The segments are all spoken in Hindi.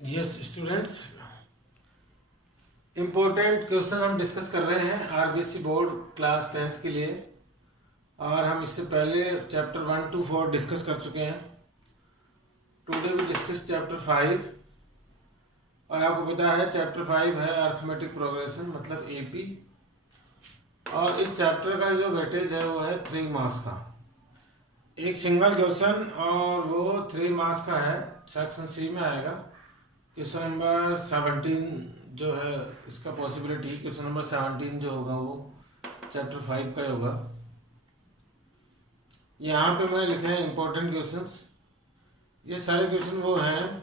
यस स्टूडेंट्स, इम्पोर्टेंट क्वेश्चन हम डिस्कस कर रहे हैं आरबीएससी बोर्ड क्लास 10th के लिए। और हम इससे पहले चैप्टर 1 to 4 डिस्कस कर चुके हैं। Today we discuss chapter 5। और आपको पता है चैप्टर 5 है अर्थमेटिक प्रोग्रेशन मतलब एपी। और इस चैप्टर का जो वेटेज है वो है 3 मार्क्स का। एक सिंगल क्वेश्चन और वो 3 मार्क्स का है, सेक्शन सी में आएगा। क्वेश्चन नंबर 17 जो है इसका पॉसिबिलिटी, क्वेश्चन नंबर 17 जो होगा वो चैप्टर 5 का होगा। यहाँ पे मैंने लिखे हैं इम्पोर्टेंट क्वेश्चंस। ये सारे क्वेश्चन वो हैं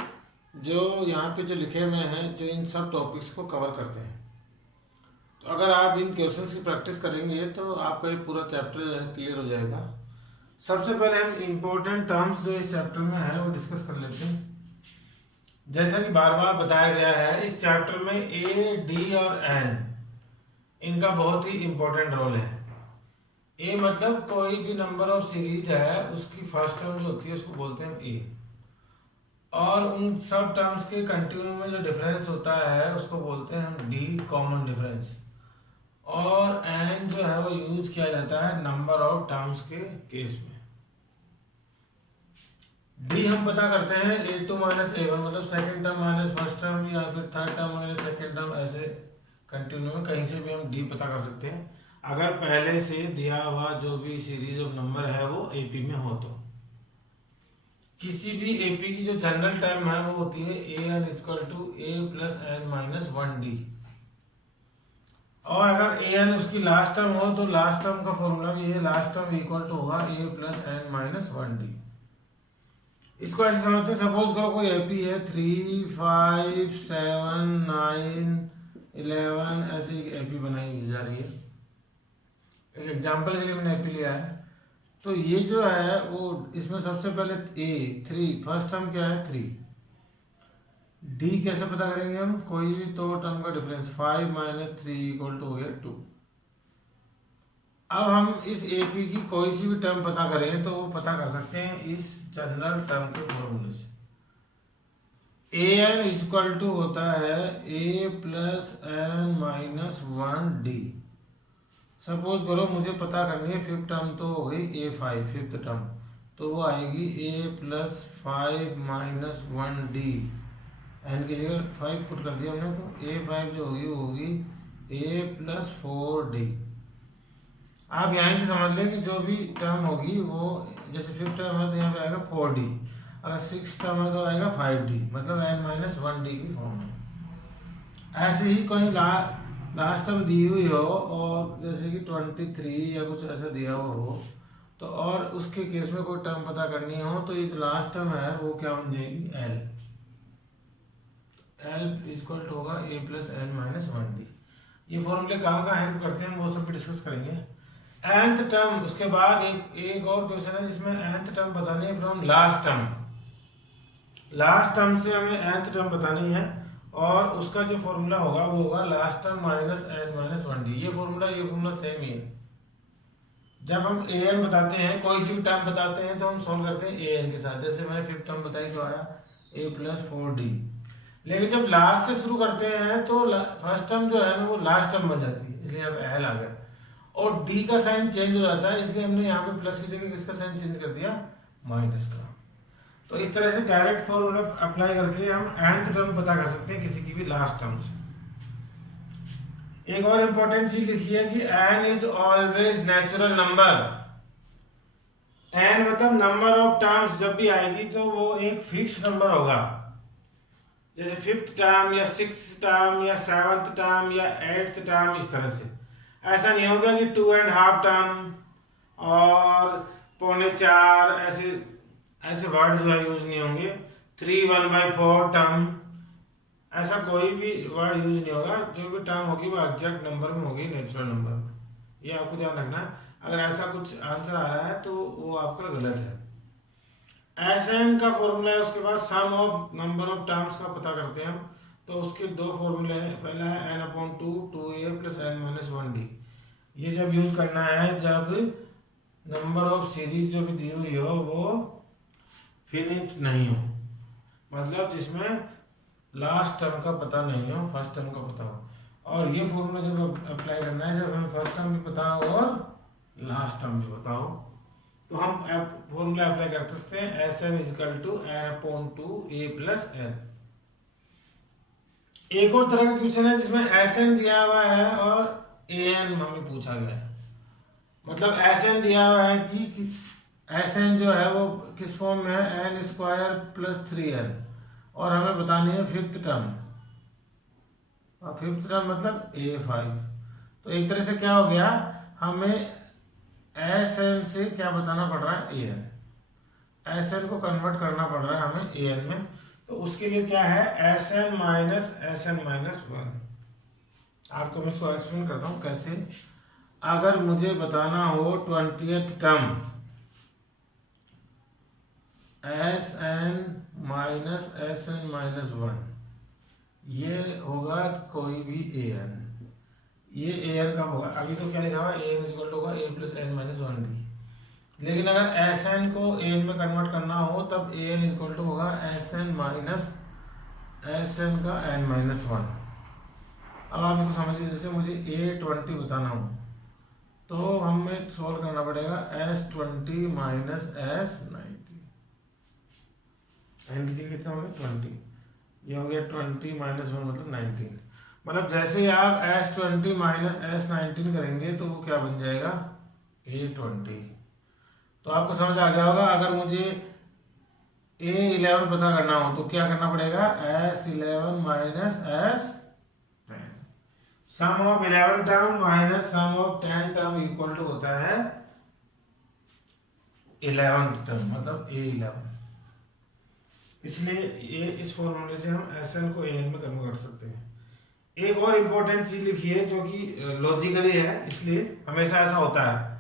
जो यहाँ पे जो लिखे हुए हैं, जो इन सब टॉपिक्स को कवर करते हैं। तो अगर आप इन क्वेश्चंस की प्रैक्टिस करेंगे तो आपका ये पूरा चैप्टर जो है क्लियर हो जाएगा। सबसे पहले हम इम्पोर्टेंट टर्म्स जो इस चैप्टर में है वो डिस्कस कर लेते हैं। जैसा कि बार बार बताया गया है, इस चैप्टर में ए, डी और एन इनका बहुत ही इम्पोर्टेंट रोल है। ए मतलब कोई भी नंबर ऑफ सीरीज है उसकी फर्स्ट टर्म जो होती है उसको बोलते हैं ए। और उन सब टर्म्स के कंटिन्यू में जो डिफरेंस होता है उसको बोलते हैं हम डी, कॉमन डिफरेंस। और एन जो है वो यूज किया जाता है नंबर ऑफ टर्म्स के केस में। डी हम पता करते हैं a2 माइनस a1 मतलब second term minus first term या फिर third term minus second term, ऐसे कंटिन्यू में कहीं से भी हम डी पता कर सकते हैं अगर पहले से दिया हुआ जो भी सीरीज ऑफ नंबर है वो एपी में हो। तो किसी भी एपी की जो जनरल टर्म है वो होती है an equal to a plus n minus 1d। और अगर an उसकी लास्ट टर्म हो तो लास्ट टर्म का फॉर्मूला भी है, लास्ट टर्म इक्वल टू होगा a plus n minus 1d। इसको ऐसे समझते हैं, सपोज करो कोई एपी है 3, 5, 7, 9, 11 ऐसे एपी बनाई जा रही है। एक एग्जांपल के लिए मैंने एपी लिया है। तो ये जो है वो इसमें सबसे पहले ए 3 फर्स्ट टर्म क्या है 3। डी कैसे पता करेंगे हम, कोई भी तो टर्म का डिफरेंस 5 माइनस 3 इक्वल टू हो गया 2। अब हम इस एपी की कोई सी भी टर्म पता करें तो वो पता कर सकते हैं इस जनरल टर्म के फॉर्मूले से। ए एन इक्वल टू होता है a plus N minus 1d। Suppose करो मुझे पता करनी है फिफ्थ टर्म, तो हो गई a5 फिफ्थ टर्म, तो वो आएगी a plus 5 minus 1d। N की जगह 5 पुट कर दिया हमने, तो a5 जो होगी वो होगी a प्लस 4d। आप यहाँ से समझ लें कि जो भी टर्म होगी वो, जैसे फिफ्थ टर्म है तो यहाँ पे आएगा 4d, अगर सिक्स टर्म है तो आएगा 5d, मतलब n माइनस 1d की फॉर्म में। ऐसे ही कोई लास्ट टर्म दी हुई हो और जैसे कि 23 या कुछ ऐसा दिया हुआ हो तो, और उसके केस में कोई टर्म पता करनी हो तो ये जो लास्ट टर्म है वो क्या बन जाएगी l। l इक्वल टू होगा a plus n minus 1d। ये फॉर्मूले कहाँ हेल्प करते हैं वो सब भी डिस्कस करेंगे। nth टर्म, उसके बाद एक और क्वेश्चन है जिसमें nth टर्म बतानी है from last term. Last term से हमें nth टर्म बतानी है और उसका जो फॉर्मूला होगा वो होगा last term minus n minus 1d। ये फॉर्मूला सेम ही है। जब हम an बताते हैं, कोई सी भी टर्म बताते हैं तो हम सॉल्व करते हैं an के साथ। जैसे मैंने फिफ्थ टर्म बताई तो आया a प्लस 4d। लेकिन जब लास्ट से शुरू करते हैं तो फर्स्ट टर्म जो है ना वो लास्ट टर्म बन जाती है, इसलिए अब l आ गया। और d का साइन चेंज हो जाता है, इसलिए हमने यहाँ पे प्लस की जगह किसका साइन चेंज कर दिया, माइनस का। तो इस तरह से डायरेक्ट फॉर्मूला अप्लाई करके हम nth टर्म पता कर सकते हैं किसी की भी लास्ट टर्म से। एक और इम्पोर्टेंट चीज लिखी है कि n is always natural number. n मतलब नंबर ऑफ टर्म्स जब भी आएगी तो वो एक फिक्स नंबर होगा। जैसे फिफ्थ टर्म या सिक्स्थ टर्म या सेवंथ टर्म या एट्थ टर्म, इस तरह से। ऐसा नहीं होगा कि 2.5 टर्म और 3.25 ऐसे वर्ड जो है यूज नहीं होंगे। 3 1/4 टर्म, ऐसा कोई भी वर्ड यूज नहीं होगा। जो भी टर्म होगी वो एग्जैक्ट नंबर में होगी, नेचुरल नंबर में। ये आपको ध्यान रखना है। अगर ऐसा कुछ आंसर आ रहा है तो वो आपका गलत है। Sn का फॉर्मूला है, उसके बाद सम ऑफ नंबर ऑफ टर्म्स का पता करते हैं हम। तो उसके दो फॉर्मूले हैं, पहला है n/2 2a plus n minus 1d। ये जब यूज करना है जब नंबर ऑफ सीरीज जो भी दी हुई हो वो फिनिट नहीं हो, मतलब जिसमें लास्ट टर्म का पता नहीं हो, फर्स्ट टर्म का पता हो। और ये फॉर्मूला जब अप्लाई करना है जब हमें फर्स्ट टर्म भी पता हो और लास्ट टर्म भी पता हो, तो हम फॉर्मूला अप्लाई कर सकते हैं S N equal to N upon two A plus N. एक और तरह का क्वेश्चन है जिसमें एस एन दिया हुआ है और ए एन हमें पूछा गया है। मतलब एस एन दिया हुआ है कि एस एन जो है वो किस फॉर्म में है, एन स्क्वायर प्लस 3n, और हमें बतानी है फिफ्थ टर्म, और फिफ्थ टर्म मतलब A5। तो एक तरह से क्या हो गया, हमें एस एन से क्या बताना पड़ रहा है, ए एन, एस एन को कन्वर्ट करना पड़ रहा है हमें ए एन में। तो उसके लिए क्या है, एस एन माइनस 1। आपको मैं इसको एक्सप्लेन करता हूँ कैसे। अगर मुझे बताना हो 20th term S N minus 1, ये होगा कोई भी ए एन, ये ए एन का होगा। अभी तो क्या लिखा हुआ है, ए एन इक्वल टू होगा ए प्लस एन माइनस 1d। लेकिन अगर एस एन को ए एन में कन्वर्ट करना हो तब ए एन इक्वल टू होगा S N minus S N का एन माइनस 1। अब आप इसको समझिए, जैसे मुझे A20 बताना हो तो हमें सोल्व करना पड़ेगा S20 माइनस S90। एन की जगह कितना हो गया 20, ये हो गया 20 माइनस 1 मतलब 19। मतलब जैसे ही आप S20 माइनस S19 करेंगे तो वो क्या बन जाएगा, A20। तो आपको समझ आ गया होगा, अगर मुझे A11 पता करना हो तो क्या करना पड़ेगा, S11 minus S10, sum of 11 term minus sum of 10 term equal to होता है 11 टर्म मतलब A11। इसलिए ये इस फॉर्मूले से हम एस एन को ए एन में कन्वर्ट कर सकते हैं। एक और इम्पोर्टेंट चीज लिखी है जो कि लॉजिकली है, इसलिए हमेशा ऐसा होता है,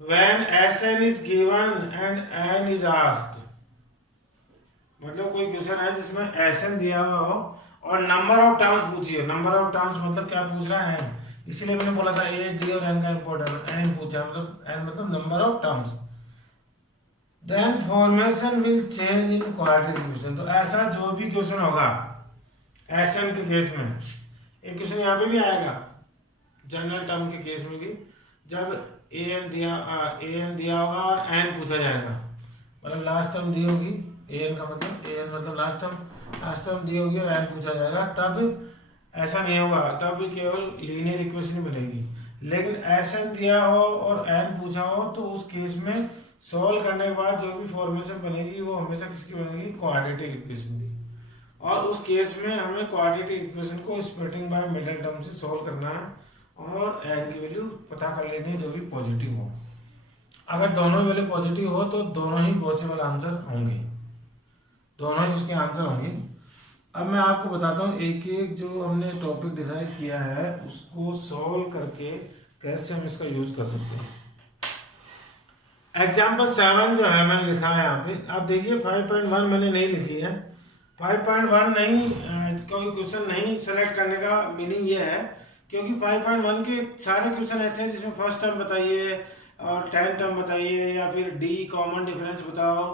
when Sn is given and n is asked, मतलब कोई क्वेश्चन है जिसमें Sn दिया हुआ हो और नंबर ऑफ टर्म्स पूछिए। नंबर ऑफ टर्म्स मतलब क्या पूछ रहा है, n, इसलिए मैंने बोला था ए डी और एन का इम्पोर्टेंट, n पूछा मतलब n मतलब number of terms, then formation will change in quadratic equation. तो ऐसा जो भी क्वेश्चन होगा Sn के केस में, एक क्वेश्चन यहाँ पे भी आएगा जनरल टर्म के केस में भी, जब ए एन दिया होगा और एन पूछा जाएगा, मतलब लास्ट टर्म दी होगी, ए एन मतलब लास्ट टर्म दी होगी और एन पूछा जाएगा, तब ऐसा नहीं होगा, तब भी केवल लीनियर इक्वेशन बनेगी। लेकिन एस एन दिया हो और एन पूछा हो तो उस केस में सॉल्व करने के बाद जो भी फॉर्मेशन बनेगी वो हमेशा किसकी बनेगी, क्वाड्रेटिक इक्वेशन की। और उस केस में हमें क्वाड्रेटिक इक्वेशन को स्प्लिटिंग बाय मिडिल टर्म से सॉल्व करना है और एन की वैल्यू पता कर लेनी है जो भी पॉजिटिव हो। अगर दोनों वैल्यू पॉजिटिव हो तो दोनों ही पॉसिबल आंसर होंगे, दोनों ही उसके आंसर होंगे। अब मैं आपको बताता हूँ एक एक जो हमने टॉपिक डिसाइड किया है उसको सॉल्व करके कैसे हम इसका यूज कर सकते हैं। एग्जाम्पल 7 जो है मैंने लिखा है यहाँ पे, आप देखिए 5.1 मैंने नहीं लिखी है। 5.1 नहीं, कोई क्वेश्चन नहीं सेलेक्ट करने का मीनिंग ये है क्योंकि 5.1 के सारे क्वेश्चन ऐसे हैं जिसमें फर्स्ट टर्म बताइए और 10 टर्म बताइए या फिर डी कॉमन डिफरेंस बताओ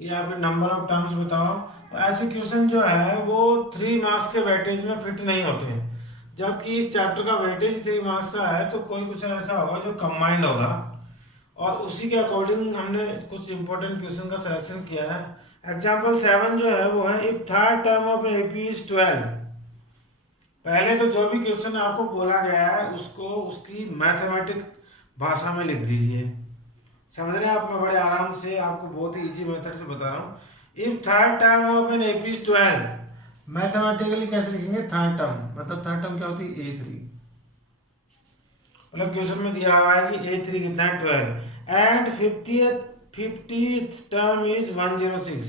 या फिर नंबर ऑफ टर्म्स बताओ। तो ऐसे क्वेश्चन जो है वो 3 मार्क्स के वेटेज में फिट नहीं होते हैं, जबकि इस चैप्टर का वेटेज 3 मार्क्स का है। तो कोई क्वेश्चन ऐसा होगा जो कंबाइंड होगा और उसी के अकॉर्डिंग हमने कुछ इंपॉर्टेंट क्वेश्चन का सिलेक्शन किया है। एग्जाम्पल 7 जो है वो है if third term of AP is 12। पहले तो जो भी क्वेश्चन आपको बोला गया है उसको उसकी मैथमेटिक भाषा में लिख दीजिए, समझ रहे हैं आप। मैं बड़े आराम से आपको बहुत ही इजी मेथड से बता रहा हूँ। If third term of an AP is 12, mathematically कैसे लिखेंगे, थर्ड टर्म मतलब थर्ड टर्म क्या होती है A3, मतलब क्वेश्चन में दिया हुआ है कि A3 कितना है 12 एंड 50th टर्म इज 106,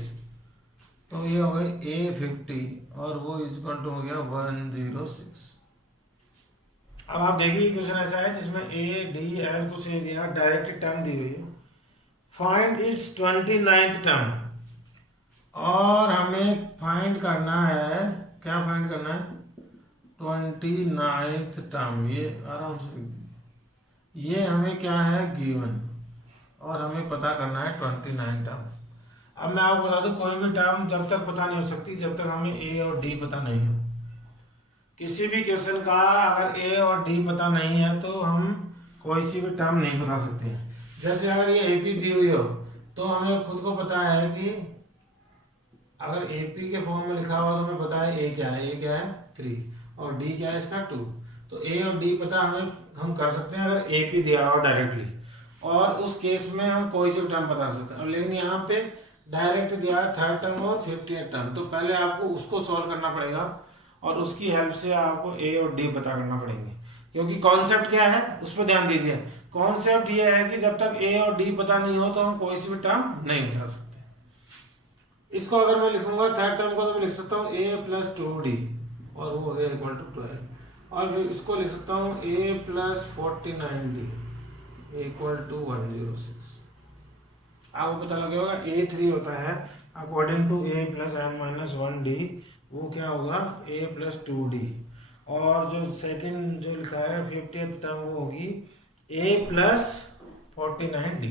तो ये हो गई A50 और वो इक्वल टू हो गया 106। अब आप देखिए क्वेश्चन ऐसा है जिसमें A D L कुछ नहीं दिया, डायरेक्ट टर्म दी हुई है। फाइंड इट्स 29th टर्म, और हमें फाइंड करना है, क्या फाइंड करना है, 29th टर्म। ये आराम से ये हमें क्या है गिवन और हमें पता करना है 29 टर्म। अब मैं आपको बता दूं, कोई भी टर्म जब तक पता नहीं हो सकती जब तक हमें ए और डी पता नहीं हो। किसी भी क्वेश्चन का अगर ए और डी पता नहीं है तो हम कोई सी भी टर्म नहीं बता सकते। जैसे अगर ये एपी दी हुई हो तो हमें खुद को पता है कि अगर एपी के फॉर्म में लिखा हुआ तो हमें पता है ए क्या है 3 और डी क्या है इसका 2। तो ए और डी पता हम कर सकते हैं अगर एपी दिया हो डायरेक्टली, और उस केस में हम कोई सी टर्म बता सकते हैं। लेकिन यहाँ पे डायरेक्ट दिया है थर्ड टर्म और 50th टर्म, तो पहले आपको उसको सॉल्व करना पड़ेगा और उसकी हेल्प से आपको ए और डी पता करना पड़ेंगे। क्योंकि कॉन्सेप्ट क्या है उस पर ध्यान दीजिए। कॉन्सेप्ट ये है कि जब तक ए और डी पता नहीं हो तो हम कोई सी भी टर्म नहीं बता सकते। इसको अगर मैं लिखूंगा थर्ड टर्म को तो मैं लिख सकता हूँ a + 2d और वो हो गया = 12, और फिर इसको लिख सकता हूँ a + 49d = 106। आपको पता लगे होगा a3 होता है according to a + n - 1d, वो क्या होगा a + 2d, और जो सेकंड जो लिखा है 50th टर्म वो होगी a + 49d।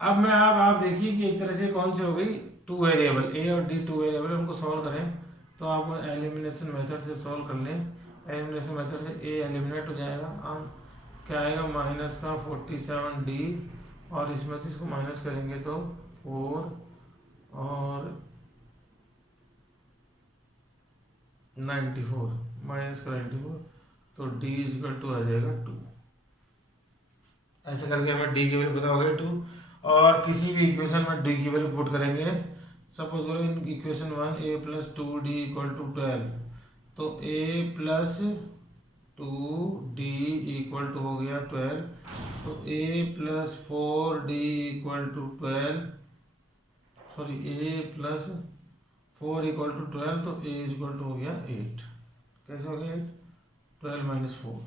अब मैं आप देखिए कि एक तरह से कौन सी हो गई 2 वेरिएबल ए और डी 2 वेरिएबल, उनको सॉल्व करें तो आप एलिमिनेशन मेथड से सॉल्व कर लें। एलिमिनेशन मेथड से ए एलिमिनेट हो जाएगा, क्या आएगा -47d, और इसमें से इसको माइनस करेंगे तो 4 और 94 -94, तो d = आ जाएगा 2। ऐसे करके हमें डी की वैल्यू पता हो गई 2, और किसी भी इक्वेशन में डी की वैल्यू पुट करेंगे। सपोज करो इक्वेशन 1 a + 2d = 12, तो a + 2d = हो गया 12, तो a + 4d = 12, सॉरी a + 4 = 12, तो a = हो गया 8। कैसे हो गया 12 - 4।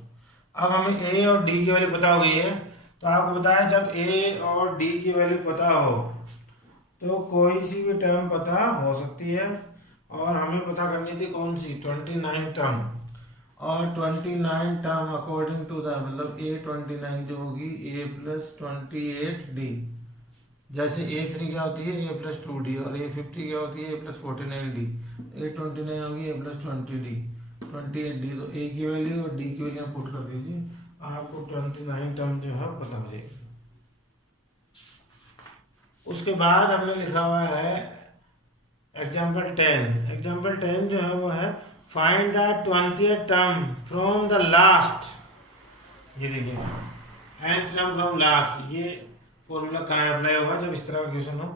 अब हमें a और d की वैल्यू पता हो गई है, तो आपको बताया जब a और d की वैल्यू पता हो तो कोई सी भी टर्म पता हो सकती है, और हमें पता करनी थी कौन सी 29 टर्म, और 29 टर्म अकॉर्डिंग टू द मतलब a29 जो होगी a + 28d। जैसे a3 क्या होती है a + 2d, और a50 क्या होती है a + 49d, a29 होगी a + 20d 28d। तो a की वैल्यू और d की वैल्यू पुट कर दीजिए, आपको 29 टर्म जो है पता हो जाएगी। उसके बाद हमने लिखा हुआ है एग्जाम्पल 10। एग्जाम्पल 10 जो है वो है find the 20th term from the last. ये देखिए nth टर्म फ्रॉम लास्ट, ये फॉर्मूला कहाँ अप्लाई होगा जब इस तरह का क्वेश्चन हो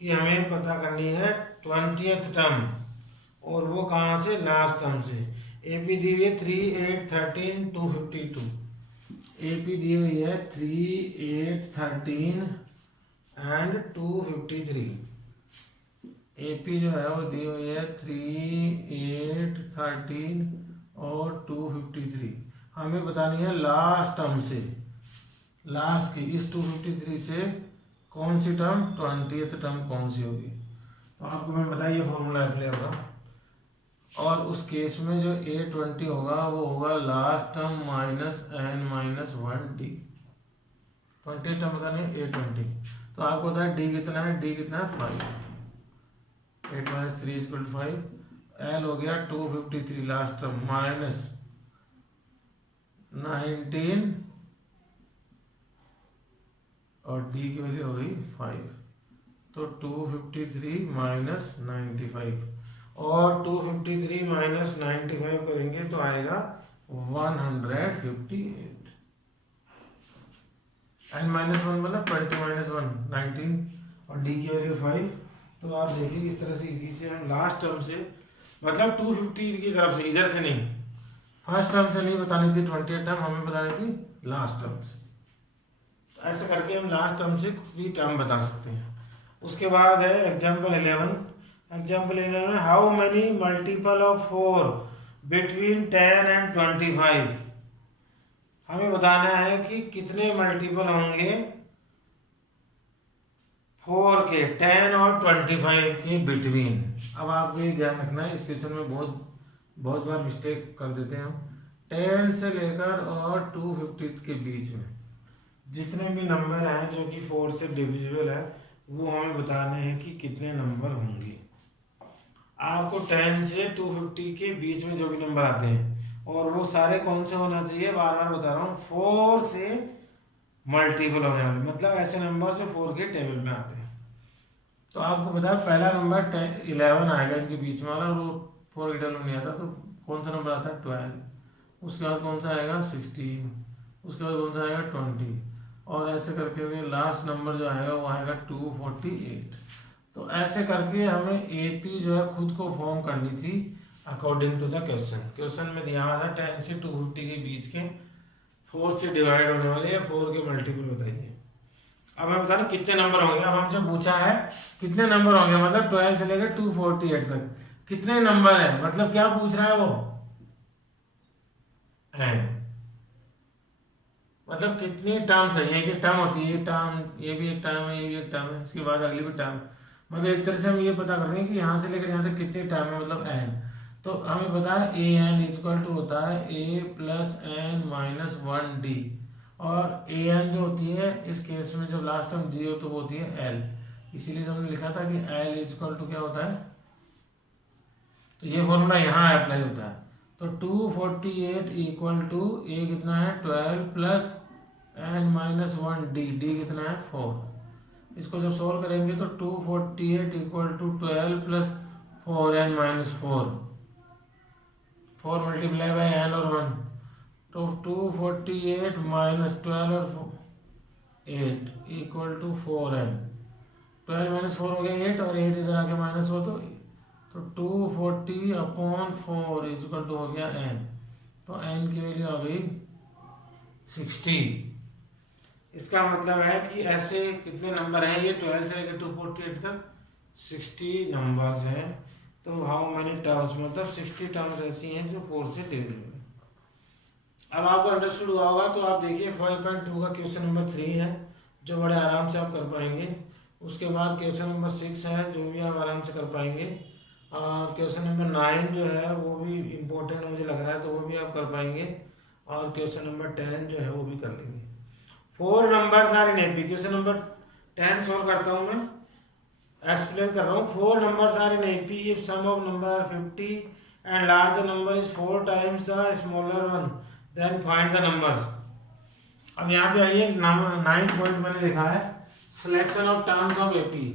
कि हमें पता करनी है 20th टर्म, और वो कहाँ से लास्ट टर्म से। एपी दी हुई है 3, 8, 13, 252। एपी दी हुई है 3, 8, 13 एंड 253। एपी जो है वो दी हुई है 3, 8, 13 और 253। हमें बतानी है लास्ट टर्म से, लास्ट की इस 253 से कौन सी टर्म 20th टर्म कौन सी होगी। तो आपको मैं बताइए फॉर्मूला अप्लाई होगा, और उस केस में जो a20 होगा वो होगा last term -n - 1d। 20 term पता नहीं a20, तो आपको पता है d कितना है, d कितना है 5, 8 - 3 = 5, l हो गया 253 लास्ट टर्म -19 और d की वैल्यू हो गई 5, तो 253 - 95, और 253 - 95 करेंगे तो आएगा 158। n - 1 मतलब 20 - 1 19, और d की वैल्यू 5। तो आप देखिए इस तरह से इजी से हम लास्ट टर्म से मतलब 250 की तरफ से, इधर से नहीं, फर्स्ट टर्म से नहीं बतानी थी 20th टर्म, हमें बतानी थी लास्ट टर्म से। तो ऐसे करके हम लास्ट टर्म से भी टर्म बता सकते हैं। उसके बाद है एग्जाम्पल 11। एग्जाम्पल 11 में how many multiple of 4 between 10 and 25। हमें बताना है कि कितने मल्टीपल होंगे 4 के 10 और 25 के बिटवीन। अब आपको ये ध्यान रखना है, इस क्वेश्चन में बहुत बार मिस्टेक कर देते हैं हम। 10 से लेकर और 250 के बीच में जितने भी नंबर हैं जो कि 4 से डिविजिबल है, वो हमें बताने हैं कि कितने नंबर होंगे। आपको 10 से 250 के बीच में जो भी नंबर आते हैं, और वो सारे कौन से होना चाहिए, बार बार बता रहा हूँ, 4 से मल्टीपल होने वाले, मतलब ऐसे नंबर जो 4 के टेबल में आते हैं। तो आपको पता है पहला नंबर 11 आएगा इनके बीच में वाला, और वो 4 के टेबल में नहीं आता, तो कौन सा नंबर आता है 12, उसके बाद कौन सा आएगा 16, उसके बाद कौन सा आएगा 20, और ऐसे करके लास्ट नंबर जो आएगा वो आएगा 248। तो ऐसे करके हमें एपी जो है खुद को फॉर्म करनी थी अकॉर्डिंग टू द क्वेश्चन में दिया हुआ था 10 से 250 के बीच के 4 से डिवाइड होने वाले या 4 के मल्टीपल बताइए। अब हमें बताना कितने नंबर होंगे। अब हमसे पूछा है कितने नंबर होंगे, मतलब 12 से लेकर 248 तक कितने नंबर है, मतलब क्या पूछ रहा है वो, एन, मतलब कितनी टर्म्स है। ये टर्म होती है, ये टर्म, ये भी एक टर्म है, ये भी एक टर्म है, इसके बाद अगली भी टर्म, मतलब एक तरह से हम ये पता कर रहे हैं कि यहाँ से लेकर यहाँ तक कितनी टर्म है, मतलब एन। तो हमें पता है ए एन इक्वल टू होता है a plus N minus 1 D, और ए एन जो होती है इस केस में जब लास्ट टर्म दी हो तो वो होती है एल, इसीलिए तो हमने लिखा था कि एल इक्वल टू क्या होता है, तो ये फॉर्मूला यहाँ अप्लाई होता है। तो 248 इक्वल टू ए कितना है 12 plus N minus 1 D, D कितना है 4। इसको जब सोल्व करेंगे तो 248 equal to 12 plus 4 N minus 4, 4 multiply by N और 1, तो 248 माइनस 12 और 8 इक्वल टू 4 एन, 12 माइनस 4 हो गया 8, और 8 इधर आके माइनस हो तो 240 अपॉन 4 इक्वल टू हो गया एन, तो एन की वैल्यू आ गई 60। इसका मतलब है कि ऐसे कितने नंबर हैं, ये 12 से लेकर 248 तक 60 नंबर्स हैं। तो हाउ मेनी टर्म्स, मतलब 60 टर्म्स ऐसी हैं जो 4 से डिविजिबल है। अब आपको अंडरस्टूड हुआ होगा, तो आप देखिए 5.2 का क्वेश्चन नंबर 3 है जो बड़े आराम से आप कर पाएंगे। उसके बाद क्वेश्चन नंबर 6 है जो भी आप आराम से कर पाएंगे, और क्वेश्चन नंबर 9 जो है वो भी इम्पोर्टेंट मुझे लग रहा है, तो वो भी आप कर पाएंगे, और क्वेश्चन नंबर 10 जो है वो भी कर लेंगे। 4 numbers are in AP, question number 10 solve करता हूँ मैं, एक्सप्लेन कर रहा हूँ। 4 numbers are in AP if sum of number are 50 and larger number is 4 times the smaller one, then find the numbers. अब यहाँ पे आइए 9 पॉइंट मैंने लिखा है, selection of terms of AP.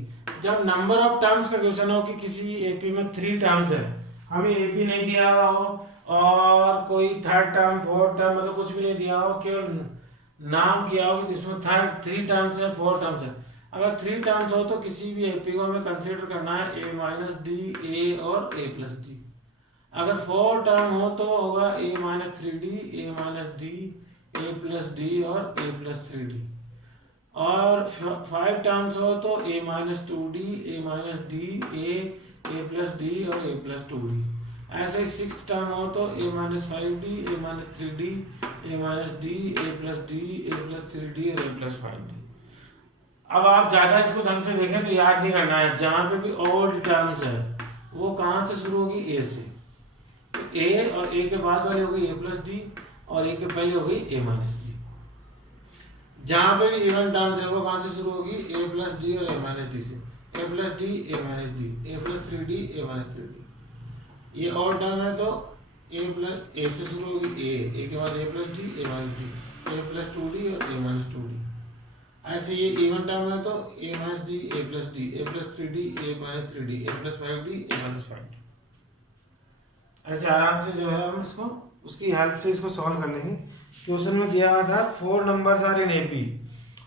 जब नंबर ऑफ टर्म्स का क्वेश्चन हो कि किसी एपी में 3 टर्म्स है, हमें एपी नहीं दिया हुआ हो और कोई थर्ड टर्म, फोर्थ टर्म, मतलब कुछ भी नहीं दिया हो, केवल नाम किया हो कि इसमें 3 टर्म्स है 4 टर्म्स है। अगर 3 टर्म्स हो तो किसी भी एपी को हमें कंसीडर करना है ए माइनस डी, ए और ए प्लस डी। अगर 4 टर्म हो तो होगा ए माइनस 3 डी, ए माइनस डी, ए प्लस डी और ए प्लस 3 डी। और 5 टर्म्स हो तो ए माइनस 2 डी, ए माइनस डी, ए प्लस डी और ए प्लस 2 डी। ऐसे ही 6 टर्म हो तो ए माइनस 5 डी, ए माइनस 3 डी, ए माइनस डी, ए प्लस डी, ए प्लस 3 डी और ए प्लस 5 डी। अब आप ज्यादा इसको ढंग से देखें तो याद नहीं करना है, जहां पे भी ऑड टर्म्स है वो कहां से शुरू होगी, ए से। तो ए और ए के बाद वाली होगी ए प्लस डी, और ए के पहले होगी ए माइनस डी। जहां पे भी इवन टर्म्स है वो कहां से शुरू होगी, ए प्लस डी और ए माइनस डी से। ए प्लस डी, ए माइनस डी, ए प्लस 3 डी, ए माइनस 3 डी। ये और टर्म है तो ए प्लस ए से शुरू होगी, ए के बाद ए प्लस डी, ए माइनस डी, ए प्लस 2 डी और ए माइनस 2 डी। ऐसे ये इवन टर्म है तो ए माइनस डी, ए प्लस डी, ए प्लस 3 डी, ए माइनस 3 डी, ए प्लस 5 डी, ए माइनस 5 डी। ऐसे आराम से जो है हम इसको उसकी हेल्प से इसको सॉल्व कर लेंगे। क्वेश्चन में दिया हुआ था 4 नंबर्स आर इन एपी,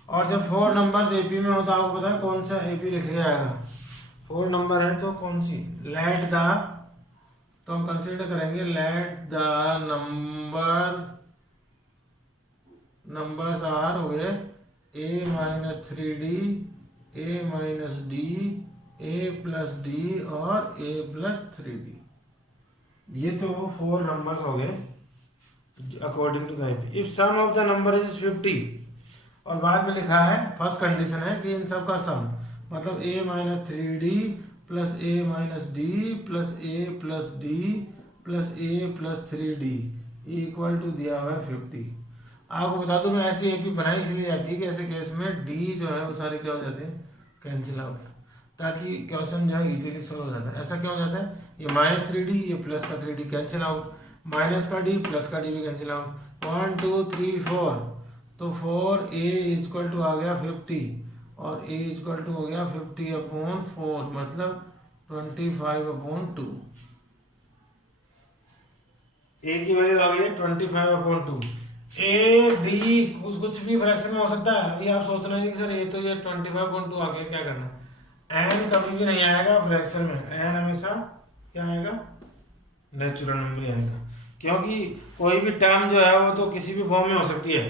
और जब 4 नंबर्स एपी में हो तो आपको पता है कौन सा एपी लिख लिया जाएगा। 4 नंबर है तो कौन सी, लेट द, तो हम कंसीडर करेंगे लेट द नंबर्स आर हो गए ए माइनस 3 डी, ए माइनस डी, ए प्लस डी और ए प्लस 3 डी। ये तो 4 नंबर्स हो गए according to the AP. If sum of the number is 50, और बाद में लिखा है फर्स्ट कंडीशन है कि इन सब का सम, मतलब a minus 3 d plus a minus d plus a plus d plus a plus 3 d equal to दिया हुआ है 50। आपको बता दूं मैं ऐसी एपी बनाई इसलिए जाती है कि ऐसे केस में डी जो है वो सारे क्या हो जाते हैं, कैंसिल आउट, ताकि क्वेश्चन जो है इजीली सॉल्व हो जाता है। ऐसा क्यों हो जाता है, ये -3d, ये प्लस का 3d कैंसिल आउट, माइनस का d प्लस का d भी कैंसिल आउट। 1 2 3 4, तो 4a इक्वल टू आ गया 50 और a इक्वल टू हो गया 50/4, मतलब 25/2। a की वैल्यू आ गई 25/2। ए बी कुछ भी फ्रैक्शन में हो सकता है। अभी आप सोच रहे हैं कि सर ये तो ये 25/2 आ गया, क्या करना, एन कभी भी नहीं आएगा फ्रैक्शन में, एन हमेशा क्या आएगा, नेचुरल नंबर ही आएगा। क्योंकि कोई भी टर्म जो है वो तो किसी भी फॉर्म में हो सकती है,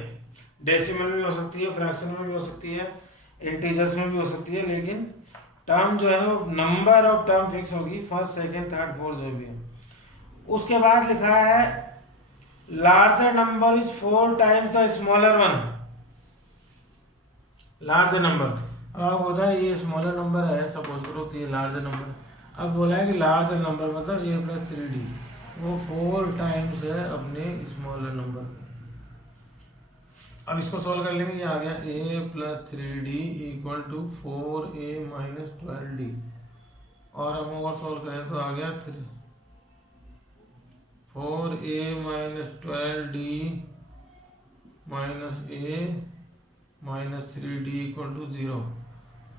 डेसिमल में भी हो सकती है, फ्रैक्शन में भी हो सकती है, इंटीजर्स में भी हो सकती है, लेकिन टर्म जो है वो नंबर ऑफ टर्म फिक्स होगी, फर्स्ट सेकंड थर्ड फोर्थ जो भी है। उसके बाद लिखा है larger number is 4 times the smaller one. Larger number, अब आप होता है ये स्मॉलर नंबर है, सपोज करो कि ये लार्जर नंबर, अब बोला है कि लार्जर नंबर मतलब a+3d वो 4 टाइम्स है अपने स्मॉलर नंबर। अब इसको सॉल्व कर लेंगे, ये आ गया a+3d equal to 4a - 12d, और हम और सॉल्व करें तो आ गया 4a - 12d - a - 3d equal to 0,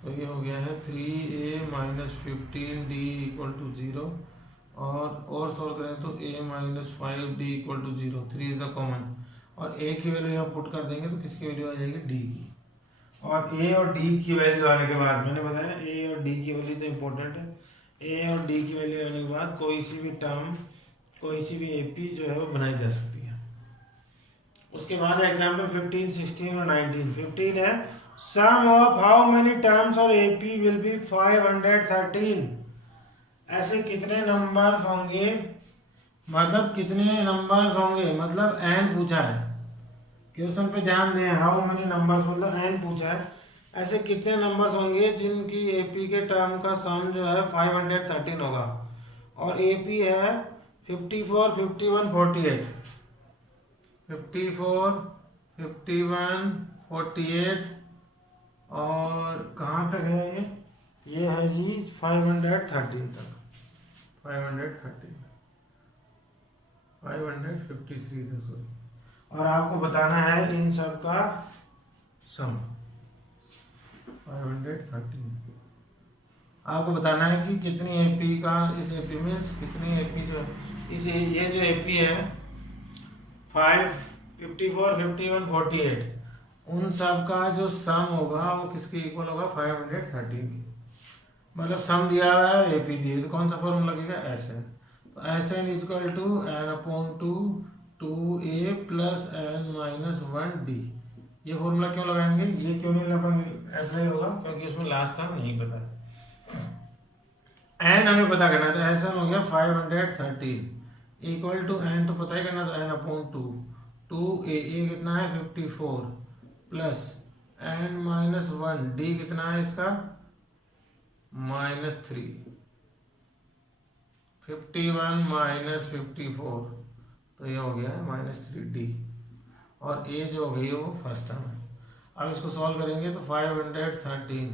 तो ये हो गया है 3a - 15d इक्वल टू 0, और सॉल्व करें तो a - 5d equal to 0, 3 is the common, और a की वैल्यू यहाँ पुट कर देंगे तो किसकी वैल्यू आ जाएगी, d की। और a और d की वैल्यू आने के बाद, मैंने बताया a और d की वैल्यू तो इम्पोर्टेंट है, a और d की वैल्यू आने के बाद कोई सी भी टर्म, कोई सी भी एपी जो है वो बनाई जा सकती है। उसके बाद एग्जाम्पल 15, 16 और 19। 15 है सम ऑफ हाउ मेनी टर्म्स और एपी विल बी 513। ऐसे कितने नंबर्स होंगे, मतलब कितने नंबर्स होंगे, मतलब n पूछा है क्वेश्चन पे, ध्यान दें, हाउ मेनी नंबर्स मतलब n पूछा है, ऐसे कितने नंबर्स होंगे जिनकी एपी के टर्म का सम जो है 513 होगा, और एपी है 54, 51, 48, 54, 51, 48, और कहाँ तक है ये है जी 513 तक, 513, 553 था सॉरी, और आपको बताना है इन सब का सम 513। आपको बताना है कि कितनी एपी का, इस एपी में कितनी एपी जो इस ये जो एपी है 5, 54, 51, 48, उन सब का जो सम होगा वो किसके इक्वल होगा, 513 की। मतलब सम दिया हुआ है, एपी दी है, तो कौन सा फॉर्मूला लगेगा, एसएन। तो SN equal to n/2 2a + n - 1d। ये फॉर्मूला क्यों लगाएंगे, ये क्यों नहीं अप्लाई होगा, क्योंकि इसमें लास्ट टर्म नहीं पता है, n हमें पता करना है, तो एसएन हो गया 513 इक्वल टू n तो पता ही करना, तो n/2 2a कितना है 54 प्लस n - 1 d कितना है इसका -3, 51 - 54, तो ये हो गया -3d, और a जो हो गई वो फर्स्ट टर्म है। अब इसको सॉल्व करेंगे तो 513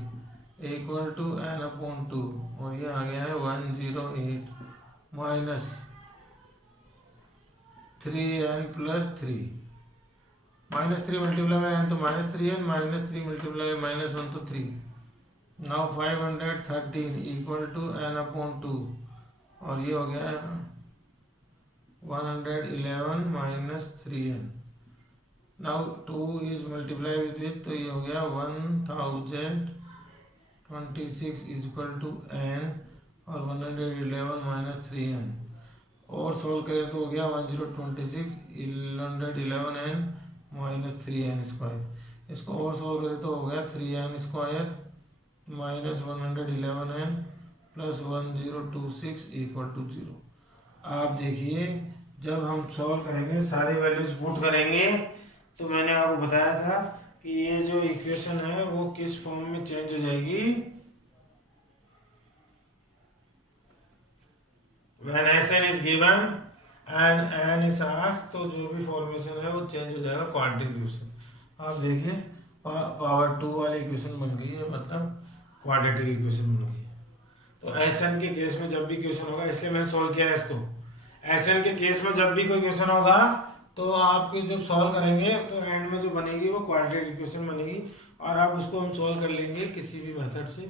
इक्वल टू n/2, और ये आ गया है 108 minus 3n + 3, -3 multiply by n तो -3n, -3 मल्टीप्लाई बाय -1 तो 3। नाउ 513 इक्वल टू n/2, और ये हो गया 111 - 3n। Now 2 is multiply with, तो ये हो गया 1026 इक्वल टू n, और 111 - 3n, और सोल्व करें तो हो गया 1026 111n - 3n²। इसको और सोल्व करें तो हो गया 3n² - 111n + 1026 = 0। आप देखिए जब हम सॉल्व करेंगे सारी वैल्यूज पुट करेंगे, तो मैंने आपको बताया था कि ये जो इक्वेशन है वो किस फॉर्म में चेंज हो जाएगी, when Sn is given and n is asked, तो जो भी फॉर्मेशन है वो चेंज हो जाएगा क्वांटिटी से। आप देखिए पावर 2 वाली इक्वेशन बन गई है, मतलब क्वाड्रेटिक इक्वेशन बनेगी। तो एसएन के केस में जब भी क्वेश्चन होगा, इसलिए मैंने सोल्व किया है इसको। एसएन के केस में जब भी कोई क्वेश्चन होगा तो आपके जब सॉल्व करेंगे तो एंड में जो बनेगी वो क्वाड्रेटिक इक्वेशन बनेगी, और आप उसको हम सॉल्व कर लेंगे किसी भी मेथड से।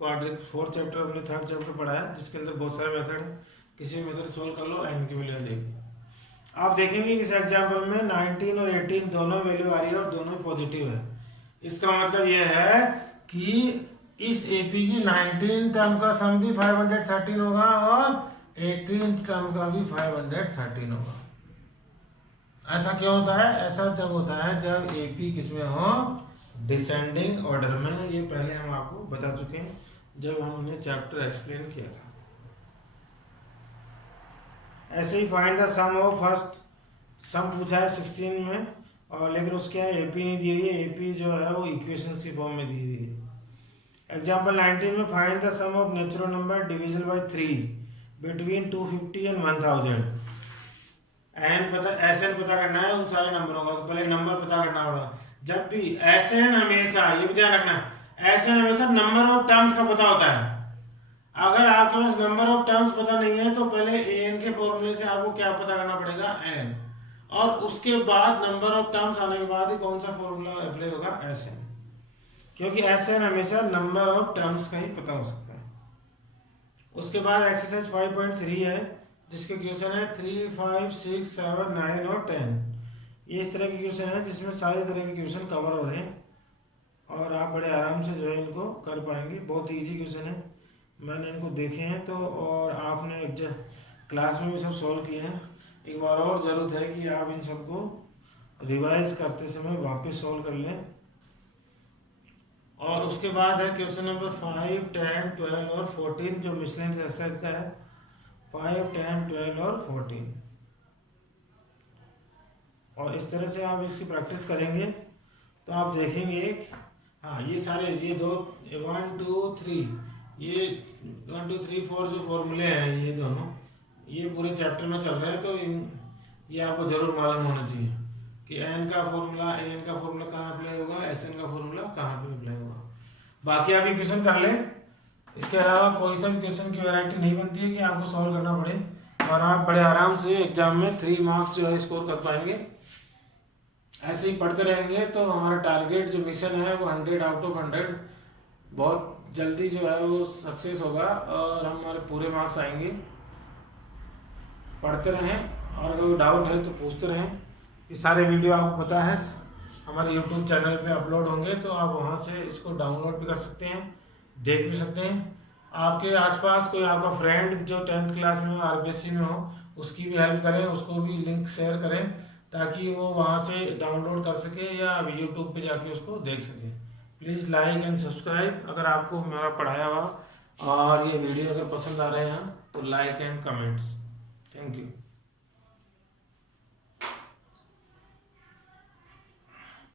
क्वाड्रेटिक 4th चैप्टर हमने 3rd चैप्टर पढ़ा है, जिसके अंदर बहुत सारे मेथड है, किसी भी मेथड सॉल्व कर लो, एंड की वैल्यू आ जाएगी। आप देखेंगे इस एग्जाम्पल में 19 और 18 दोनों वैल्यू आ रही है और दोनों पॉजिटिव है। इसका मतलब यह है कि इस एपी की 19 टर्म का सम भी 513 होगा और 18 टर्म का भी 513 होगा। ऐसा क्यों होता है? ऐसा जब होता है जब एपी किसमें हो, डिसेंडिंग ऑर्डर में। ये पहले हम आपको बता चुके हैं जब हमने चैप्टर एक्सप्लेन किया था। ऐसे ही find the sum of first, sum पूछा है 16 में, और लेकिन उसके यहाँ एपी नहीं दी हुई है। एपी जो है वो इक्वेशंस की फॉर्म में दी हुई है। एग्जाम्पल 19 में find the sum of natural number divisible by 3 between 250 and 1000। N पता, एसएन पता करना है उन सारे नंबरों का। तो पहले नंबर पता करना होगा। जब भी एसएन हमेशा, ये भी ध्यान रखना, एसएन हमेशा नंबर ऑफ टर्म्स का पता होता है। अगर आपके पास नंबर ऑफ टर्म्स पता नहीं है तो पहले एन के फॉर्मूले से आपको क्या पता करना पड़ेगा, एन, और उसके बाद नंबर ऑफ टर्म्स आने के बाद ही कौन सा फॉर्मूला अप्लाई होगा, एसएन, क्योंकि एसएन हमेशा नंबर ऑफ टर्म्स का ही पता हो सकता है। उसके बाद एक्सरसाइज 5.3 है, जिसके क्वेश्चन है 3, 5, 6, 7, 9 और 10। ये इस तरह के क्वेश्चन है जिसमें सारे तरह के क्वेश्चन कवर हो रहे हैं और आप बड़े आराम से जो है इनको कर पाएंगे। बहुत इजी क्वेश्चन है, मैंने इनको देखे हैं तो, और आपने क्लास में भी सब सॉल्व किए हैं। एक बार और ज़रूरत है कि आप इन सबको रिवाइज करते समय वापस सॉल्व कर लें। और उसके बाद है क्वेश्चन नंबर 5, 10, 12 और 14 जो मिसलेनियस एक्सरसाइज का है। 5, 10, 12 और 14, और इस तरह से आप इसकी प्रैक्टिस करेंगे तो आप देखेंगे, हाँ ये सारे, ये 1, 2, 3, ये 1, 2, 3, 4 जो फॉर्मूले हैं ये दोनों, ये पूरे चैप्टर में चल रहे हैं। तो ये आपको जरूर मालूम होना चाहिए कि एन का फॉर्मूला, एन का फॉर्मूला कहाँ अप्लाई होगा, एस एन का फॉर्मूला कहाँ पे अप्लाई होगा। बाकी आप ये क्वेश्चन कर लें, इसके अलावा कोई सा भी क्वेश्चन की वैरायटी नहीं बनती है कि आपको सॉल्व करना पड़े, और आप बड़े आराम से एग्जाम में 3 मार्क्स जो है स्कोर कर पाएंगे। ऐसे ही पढ़ते रहेंगे तो हमारा टारगेट जो मिशन है वो 100 आउट ऑफ 100 बहुत जल्दी जो है वो सक्सेस होगा और हमारे पूरे मार्क्स आएंगे। पढ़ते रहें और अगर डाउट है तो पूछते रहें। ये सारे वीडियो आपको पता है हमारे YouTube चैनल पे अपलोड होंगे, तो आप वहाँ से इसको डाउनलोड भी कर सकते हैं, देख भी सकते हैं। आपके आसपास कोई आपका फ्रेंड जो 10th क्लास में हो, आरबीएससी में हो, उसकी भी हेल्प करें, उसको भी लिंक शेयर करें ताकि वो वहाँ से डाउनलोड कर सके या YouTube पे जाके उसको देख सके। प्लीज़ लाइक एंड सब्सक्राइब अगर आपको हमारा पढ़ाया हुआ और ये वीडियो अगर पसंद आ रहे हैं तो like and comments. Thank you.